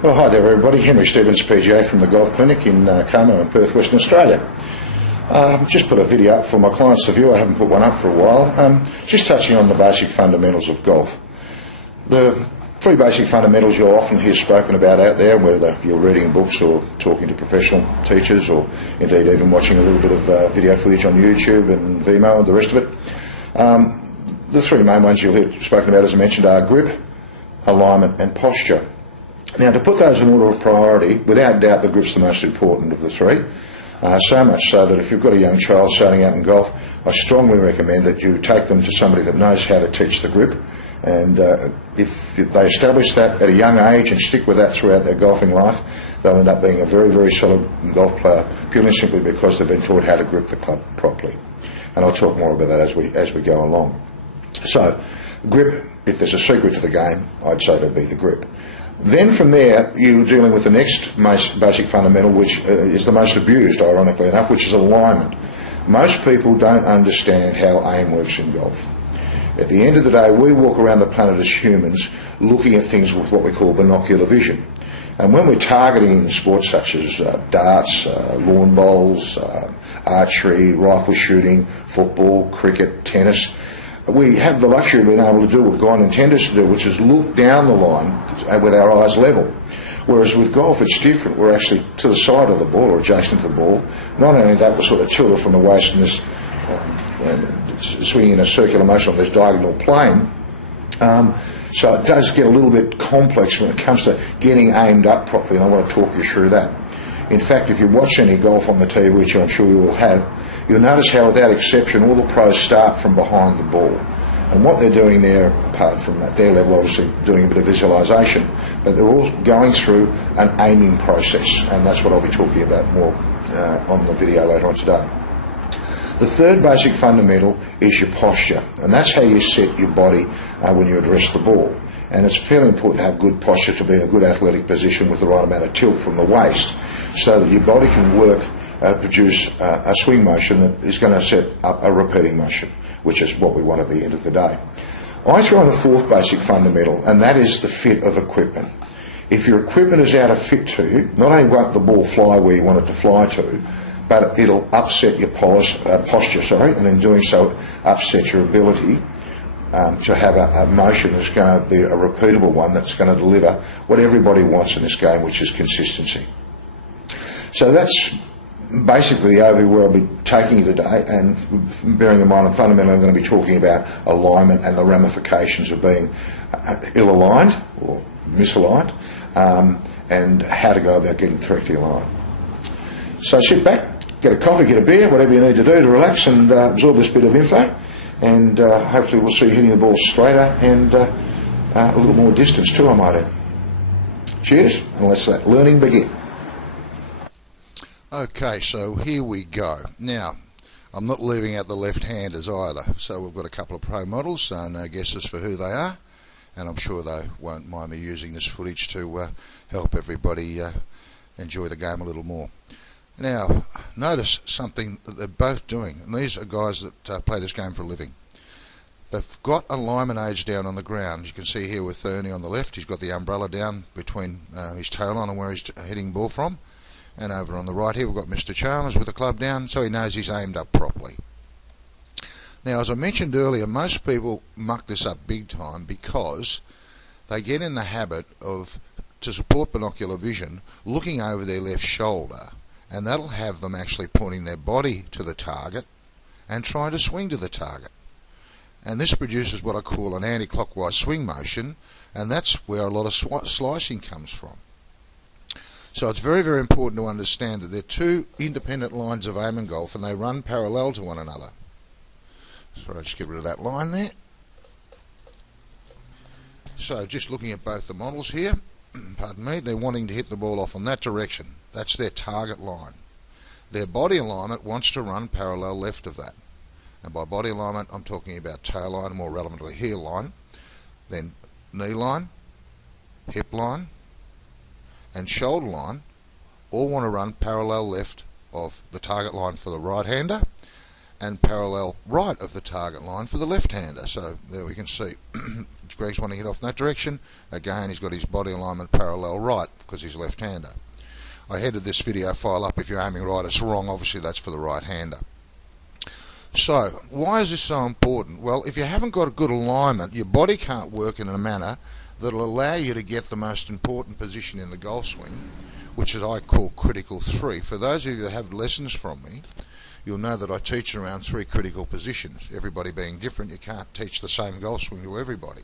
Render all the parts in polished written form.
Well, hi there everybody. Henry Stevens, PGA from the Golf Clinic in Como in Perth, Western Australia. Just put a video up for my clients to view. I haven't put one up for a while. Just touching on the basic fundamentals of golf. The three basic fundamentals you'll often hear spoken about out there, whether you're reading books or talking to professional teachers or indeed even watching a little bit of video footage on YouTube and Vimeo and the rest of it. The three main ones you'll hear spoken about, as I mentioned, are grip, alignment and posture. Now, to put those in order of priority, without doubt the grip's the most important of the three. So much so that if you've got a young child starting out in golf, I strongly recommend that you take them to somebody that knows how to teach the grip. And if they establish that at a young age and stick with that throughout their golfing life, they'll end up being a very, very solid golf player, purely and simply because they've been taught how to grip the club properly. And I'll talk more about that as we go along. So, grip, if there's a secret to the game, I'd say it'd be the grip. Then from there, you're dealing with the next most basic fundamental, which is the most abused, ironically enough, which is alignment. Most people don't understand how aim works in golf. At the end of the day, we walk around the planet as humans looking at things with what we call binocular vision. And when we're targeting in sports such as darts, lawn bowls, archery, rifle shooting, football, cricket, tennis, we have the luxury of being able to do what God intended us to do, which is look down the line with our eyes level. Whereas with golf, it's different. We're actually to the side of the ball or adjacent to the ball. Not only that, we're sort of tilted from the waist in this, swinging in a circular motion on this diagonal plane. So it does get a little bit complex when it comes to getting aimed up properly, and I want to talk you through that. In fact, if you watch any golf on the TV, which I'm sure you will have, you'll notice how, without exception, all the pros start from behind the ball. And what they're doing there, apart from at their level, obviously doing a bit of visualisation, but they're all going through an aiming process, and that's what I'll be talking about more on the video later on today. The third basic fundamental is your posture, and that's how you set your body when you address the ball. And it's fairly important to have good posture to be in a good athletic position with the right amount of tilt from the waist, so that your body can work, produce a swing motion that is going to set up a repeating motion, which is what we want at the end of the day. I throw in a fourth basic fundamental, and that is the fit of equipment. If your equipment is out of fit to you, not only won't the ball fly where you want it to fly to, but it'll upset your posture, and in doing so, upset your ability to have a motion that's going to be a repeatable one that's going to deliver what everybody wants in this game, which is consistency. So that's basically the overview where I'll be taking you today, and bearing in mind I'm fundamentally going to be talking about alignment and the ramifications of being ill-aligned or misaligned, and how to go about getting correctly aligned. So sit back, get a coffee, get a beer, whatever you need to do to relax and absorb this bit of info, and hopefully we'll see you hitting the ball straighter and a little more distance too, I might add. Cheers, and let's let learning begin. Okay, so here we go. Now, I'm not leaving out the left-handers either, so we've got a couple of pro models, so no guesses for who they are, and I'm sure they won't mind me using this footage to help everybody enjoy the game a little more. Now, notice something that they're both doing, and these are guys that play this game for a living. They've got alignment aids down on the ground. You can see here with Ernie on the left, he's got the umbrella down between his tail line and where he's hitting the ball from. And over on the right here we've got Mr. Chalmers with the club down, so he knows he's aimed up properly. Now, as I mentioned earlier, most people muck this up big time because they get in the habit of, to support binocular vision, looking over their left shoulder, and that'll have them actually pointing their body to the target and trying to swing to the target. And this produces what I call an anti-clockwise swing motion, and that's where a lot of slicing comes from. So it's very, very important to understand that they're two independent lines of aim in golf, and they run parallel to one another. So I'll just get rid of that line there. So just looking at both the models here, pardon me, they're wanting to hit the ball off on that direction. That's their target line. Their body alignment wants to run parallel left of that. And by body alignment, I'm talking about tail line, more relevantly heel line, then knee line, hip line, and shoulder line all want to run parallel left of the target line for the right-hander, and parallel right of the target line for the left-hander. So there we can see Greg's wanting to hit off in that direction. Again, he's got his body alignment parallel right because he's left-hander. I headed this video file up. If you're aiming right, it's wrong. Obviously, that's for the right-hander. So, why is this so important? Well, if you haven't got a good alignment, your body can't work in a manner that'll allow you to get the most important position in the golf swing, which is I call critical 3. For those of you that have lessons from me, you'll know that I teach around 3 critical positions. Everybody being different, you can't teach the same golf swing to everybody.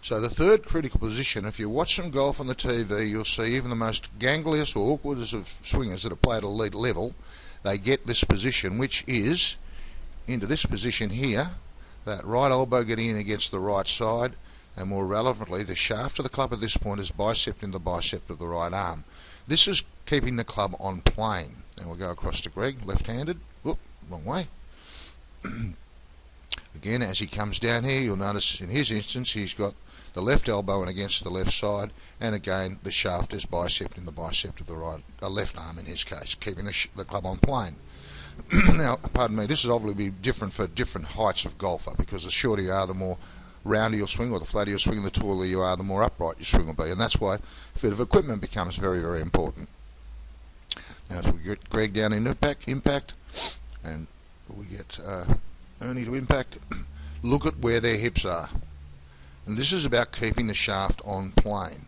So the third critical position, if you watch some golf on the TV, you'll see even the most ganglious or awkwardest of swingers that have played at elite level, they get this position, which is into this position here, that right elbow getting in against the right side, and more relevantly, the shaft of the club at this point is bicepting the bicep of the right arm. This is keeping the club on plane. And we'll go across to Greg, left-handed. Whoop, wrong way. Again, as he comes down here, you'll notice in his instance, he's got the left elbow in against the left side, and again, the shaft is bicepting the bicep of the right, left arm in his case, keeping the club on plane. Now, pardon me, this is obviously different for different heights of golfer, because the shorter you are, the more rounder your swing, or the flatter your swing, the taller you are, the more upright your swing will be, and that's why fit of equipment becomes very, very important. Now, as we get Greg down in impact, and we get Ernie to impact, look at where their hips are. And this is about keeping the shaft on plane.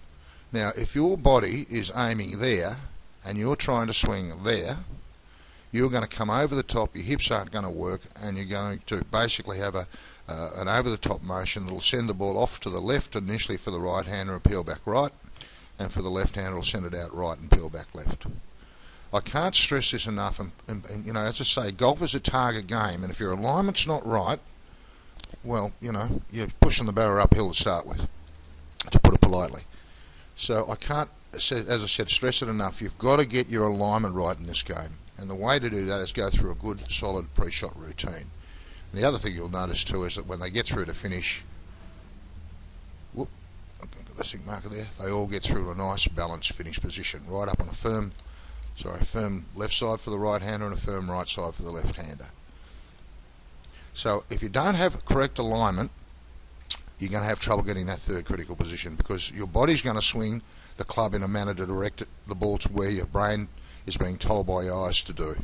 Now, if your body is aiming there, and you're trying to swing there, you're going to come over the top, your hips aren't going to work, and you're going to basically have an over-the-top motion that will send the ball off to the left initially for the right-hander and peel back right, and for the left-hander will send it out right and peel back left. I can't stress this enough, and you know, as I say, golf is a target game, and if your alignment's not right, well, you know, you're pushing the barrow uphill to start with, to put it politely. So I can't, as I said, stress it enough. You've got to get your alignment right in this game, and the way to do that is go through a good, solid pre-shot routine. And the other thing you'll notice too is that when they get through to finish, whoop, I've got the sync marker there, they all get through to a nice, balanced finish position, right up on a firm left side for the right-hander and a firm right side for the left-hander. So if you don't have correct alignment, you're going to have trouble getting that third critical position, because your body's going to swing the club in a manner to direct the ball to where your brain is being told by your eyes to do.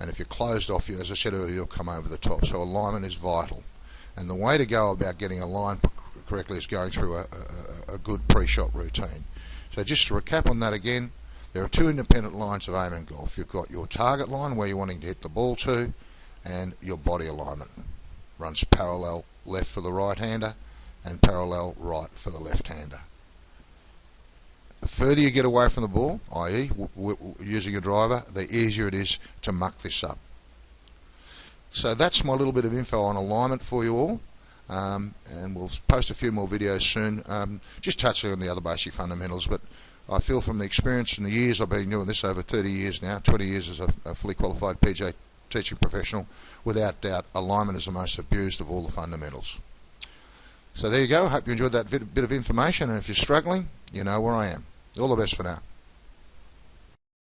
And if you're closed off, as I said earlier, you'll come over the top. So alignment is vital. And the way to go about getting aligned correctly is going through a good pre-shot routine. So just to recap on that again, there are 2 independent lines of aim in golf. You've got your target line where you're wanting to hit the ball to, and your body alignment. Runs parallel left for the right-hander and parallel right for the left-hander. The further you get away from the ball, i.e. using a driver, the easier it is to muck this up. So that's my little bit of info on alignment for you all. And we'll post a few more videos soon, just touching on the other basic fundamentals, but I feel from the experience and the years I've been doing this, over 30 years now, 20 years as a fully qualified PGA teaching professional, without doubt alignment is the most abused of all the fundamentals. So there you go. I hope you enjoyed that bit of information, and if you're struggling, you know where I am. All the best for now.